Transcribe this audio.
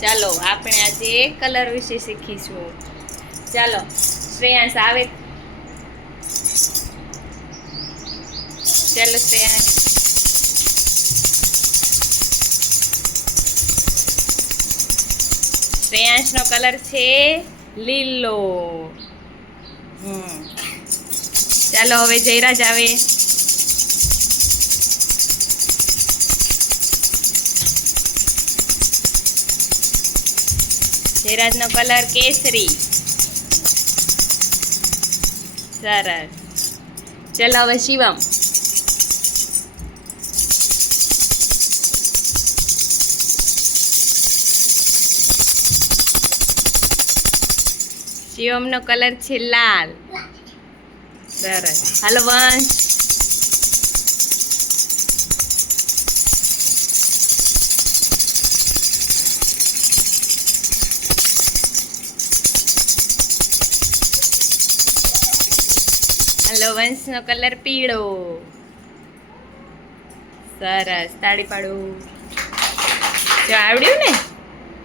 ચાલો, આપણે આજે કલર વિશે શીખીશું. ચાલો, શ્રેયાંશ આવે. ચાલો, શ્રેયાંશ. શ્રેયાંશનો કલર છે લીલો. હમ. ચાલો, હવે જયરાજ આવે. જયરાજનો કલર કેસરી. સરસ. ચલો હવે શિવમ. શિવમનો કલર છે લાલ. સરસ. હાલો વંશ. હાલો વંશનો કલર પીળો. સરસ તાળી પાડું. જો આવડ્યું ને?